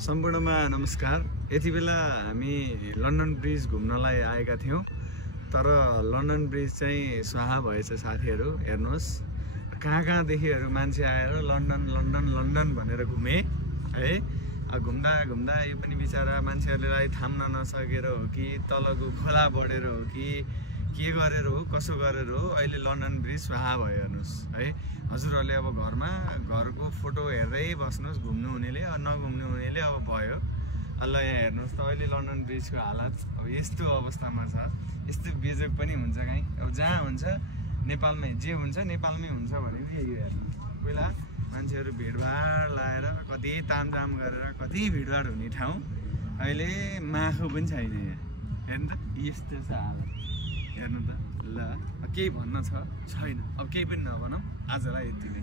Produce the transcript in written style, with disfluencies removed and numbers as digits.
सम्पूर्णमा नमस्कार। यति बेला हामी लन्डन ब्रिज घुम्नलाई आएका थियौं, तर लन्डन ब्रिज चाहिँ स्वाहा भएछ साथीहरु। हेर्नुस् कहाँ कहाँदेखिहरु मान्छे आएर लन्डन लन्डन लन्डन भनेर घुमे है। घुम्दा घुम्दा यो पनि बिचारा मान्छेहरुलाई थाम्न नसकेर हो कि तलको खोला बढेर हो कि के गरेर हो कसो गरेर हो अहिले लन्डन ब्रिज स्वाहा भयो। हेर्नुस् है, हजुरहरुले अब घरको फोटो हेर्दै बस्नुस्। घुम्नु हुनेले नघुम्नु हुनेले अब भयो। अल्ल यहाँ हेर्नुस् त अहिले लन्डन ब्रिजको हालत अब यस्तो अवस्थामा छ। यस्तो बेजोग पनि हुन्छ कहीँ। अब जहाँ हुन्छ नेपालमै जे हुन्छ नेपालमै हुन्छ भने यही हेर्नु। पहिला मान्छेहरु भिडभाड लाएर कति तामझाम गरेर कति भिडभाड हुने ठाउँ अहिले माखु पनि छैन। यहाँ हेर्नु त यस्तो छ हालत। हेर्नु त ल केही भन्न छैन। अब केही पनि नभनौँ, आजलाई यति नै।